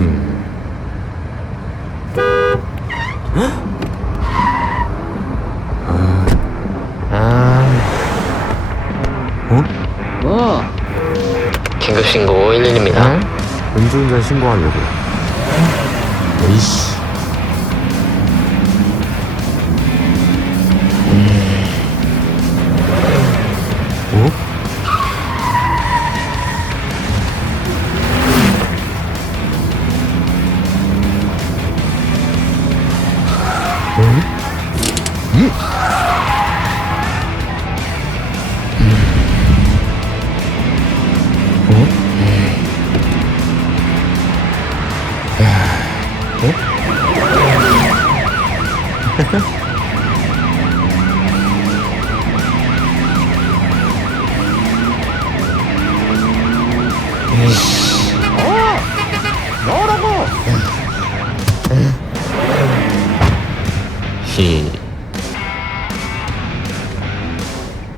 음. 아. 어? 뭐? 긴급신고 112입니다. 음주운전 신고하려고. 에이씨. Hey. 嗯